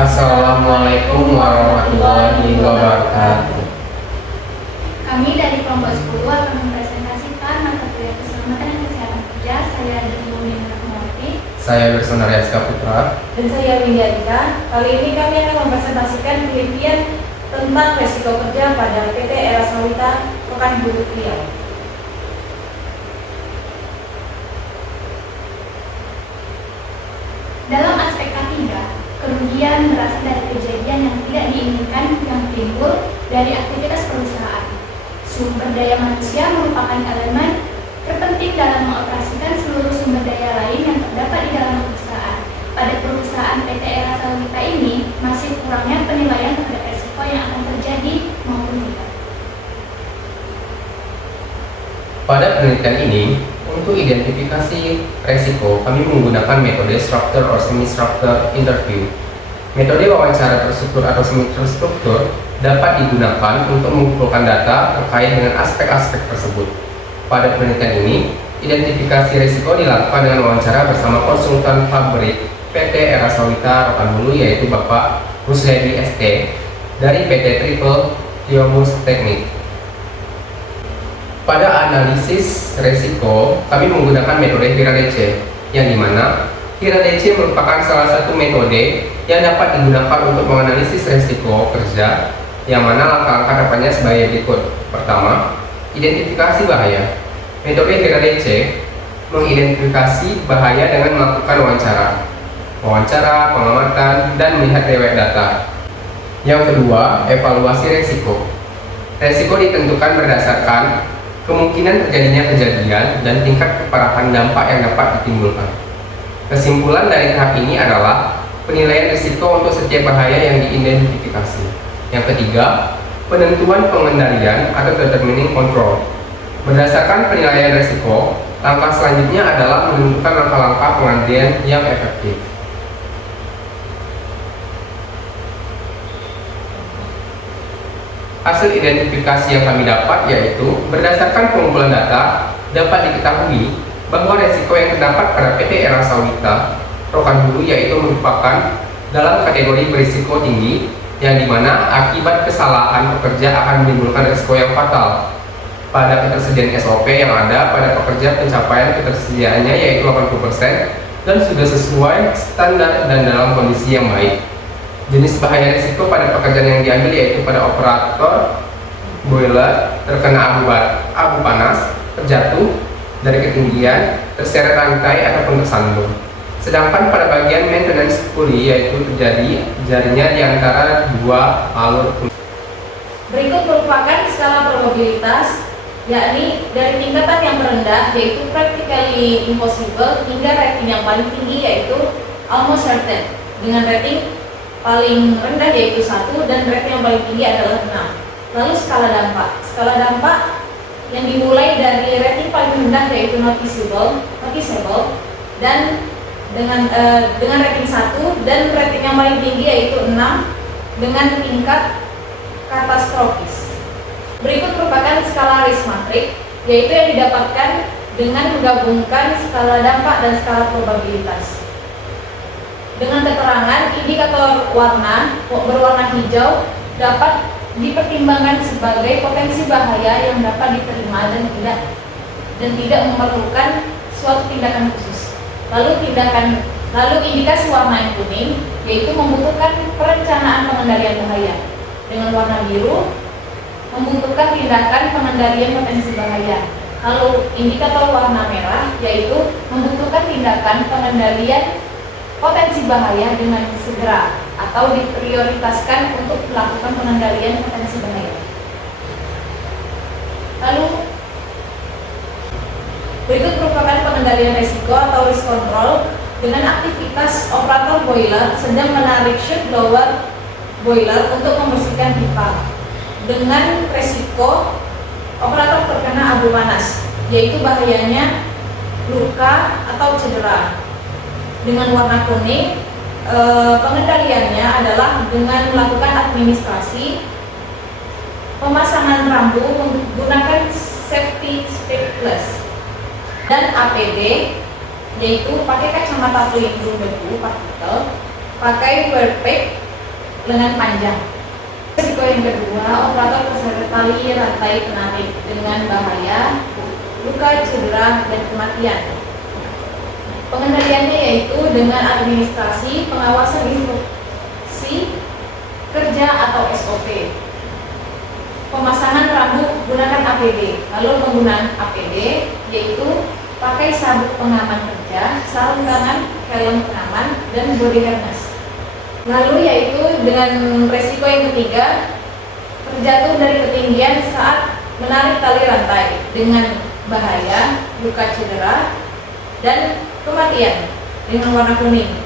Assalamualaikum warahmatullahi wabarakatuh. Kami dari kelompok 10 akan mempresentasikan mata kuliah keselamatan dan kesehatan kerja. Saya Dini Rahmawati. Saya Bersona Riaska Putra. Dan saya Windarita. Kali ini kami akan mempresentasikan penelitian tentang resiko kerja pada PT Era Sawita Pekanbaru Riau. Dalam aspek K3, kerugian berasal dari kejadian yang tidak diinginkan yang timbul dari aktivitas perusahaan. Sumber daya manusia merupakan elemen terpenting dalam mengoperasikan seluruh sumber daya lain yang terdapat di dalam perusahaan. Pada perusahaan PT Era Sawita ini, masih kurangnya penilaian terhadap resiko yang akan terjadi maupun tidak. Pada penelitian ini, untuk identifikasi resiko, kami menggunakan metode structure or semi-structure interview. Metode wawancara terstruktur atau semi-terstruktur dapat digunakan untuk mengumpulkan data terkait dengan aspek-aspek tersebut. Pada penelitian ini, identifikasi resiko dilakukan dengan wawancara bersama konsultan pabrik PT Era Sawita Pekanbaru, yaitu Bapak Rusedi ST dari PT Triple Tiomus Teknik. Pada analisis resiko, kami menggunakan metode Hiradeche, yang dimana Hiradeche merupakan salah satu metode yang dapat digunakan untuk menganalisis resiko kerja, yang mana langkah-langkah dapatnya sebagai berikut. Pertama, identifikasi bahaya. Metode Hiradeche mengidentifikasi bahaya dengan melakukan wawancara, pengamatan, dan melihat riwayat data. Yang kedua, evaluasi resiko. Resiko ditentukan berdasarkan kemungkinan terjadinya kejadian dan tingkat keparahan dampak yang dapat ditimbulkan. Kesimpulan dari tahap ini adalah penilaian risiko untuk setiap bahaya yang diidentifikasi. Yang ketiga, penentuan pengendalian atau determining control. Berdasarkan penilaian risiko, langkah selanjutnya adalah menentukan langkah-langkah pengendalian yang efektif. Hasil identifikasi yang kami dapat yaitu berdasarkan pengumpulan data dapat diketahui bahwa resiko yang terdapat pada PT Era Sawita Pekanbaru yaitu merupakan dalam kategori berisiko tinggi, yang dimana akibat kesalahan pekerja akan menimbulkan risiko yang fatal. Pada ketersediaan SOP yang ada pada pekerja, pencapaian ketersediaannya yaitu 80% dan sudah sesuai standar dan dalam kondisi yang baik. Jenis bahaya risiko pada pekerjaan yang diambil yaitu pada operator boiler terkena abu panas, terjatuh dari ketinggian, terseret rantai ataupun tersandung. Sedangkan pada bagian maintenance pulley yaitu terjadi jarinya di antara dua alur. Berikut merupakan skala probabilitas, yakni dari tingkatan yang terendah yaitu practically impossible hingga rating yang paling tinggi yaitu almost certain, dengan rating paling rendah yaitu 1 dan rating yang paling tinggi adalah 6. Lalu skala dampak. Skala dampak yang dimulai dari rating paling rendah yaitu noticeable dan dengan rating 1 dan rating yang paling tinggi yaitu 6 dengan tingkat katastrofis. Berikut merupakan skala risk matrix, yaitu yang didapatkan dengan menggabungkan skala dampak dan skala probabilitas. Dengan keterangan indikator warna berwarna hijau dapat dipertimbangkan sebagai potensi bahaya yang dapat diterima dan tidak memerlukan suatu tindakan khusus. Lalu indikasi warna yang kuning yaitu membutuhkan perencanaan pengendalian bahaya. Dengan warna biru membutuhkan tindakan pengendalian potensi bahaya. Lalu indikator warna merah yaitu membutuhkan tindakan pengendalian potensi bahaya dengan segera atau diprioritaskan untuk melakukan pengendalian potensi bahaya. Lalu berikut merupakan pengendalian risiko atau risk control dengan aktivitas operator boiler sedang menarik chute blower boiler untuk membersihkan pipa. Dengan risiko operator terkena abu panas, yaitu bahayanya luka atau cedera. Dengan warna kuning, pengendaliannya adalah dengan melakukan administrasi, pemasangan rambu menggunakan safety spectacles dan APD, yaitu pakai kacamata pelindung debu partikel, pakai wear pack lengan panjang. Risiko yang kedua, operator terseret tali rantai penarik dengan bahaya, luka, cedera, dan kematian. Pengendaliannya yaitu dengan administrasi pengawasan instruksi kerja atau SOP. Pemasangan rambu gunakan APD. Lalu penggunaan APD yaitu pakai sabuk pengaman kerja, sarung tangan, helm pengaman, dan body harness. Lalu yaitu dengan resiko yang ketiga, terjatuh dari ketinggian saat menarik tali rantai dengan bahaya, luka, cedera, dan kematian dengan warna kuning.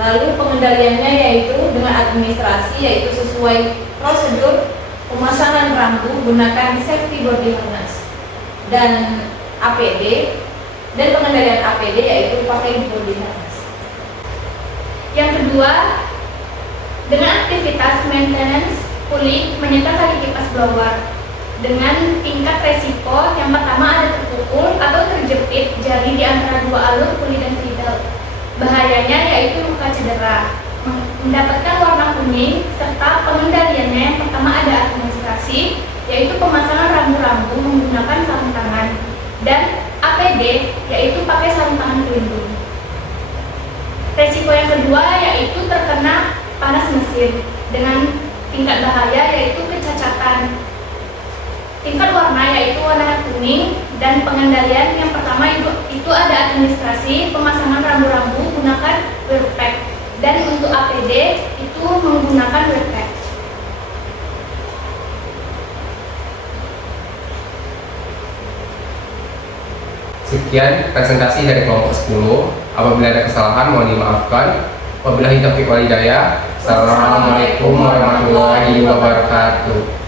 Lalu pengendaliannya yaitu dengan administrasi yaitu sesuai prosedur pemasangan rambu gunakan safety body harness dan APD, dan pengendalian APD yaitu pakai body harness. Yang kedua, dengan aktivitas maintenance puli menyetel tali kipas blower dengan tingkat resiko yang pertama ada terpukul atau terjepit jari di antara dua alur puli dan fiddle. Bahayanya yaitu luka, cedera, mendapatkan warna kuning, serta pengendaliannya yang pertama ada administrasi yaitu pemasangan rambu-rambu menggunakan sarung tangan, dan APD yaitu pakai sarung tangan pelindung. Resiko yang kedua yaitu terkena panas mesin dengan tingkat bahaya yaitu kecacatan. Tingkat warna yaitu warna kuning, dan pengendalian yang pertama itu ada administrasi pemasangan rambu-rambu gunakan wear pack, dan untuk APD itu menggunakan wear pack. Sekian presentasi dari kelompok 10. Apabila ada kesalahan mohon dimaafkan. Wabillahi taufiq wal hidayah. Assalamualaikum warahmatullahi wabarakatuh.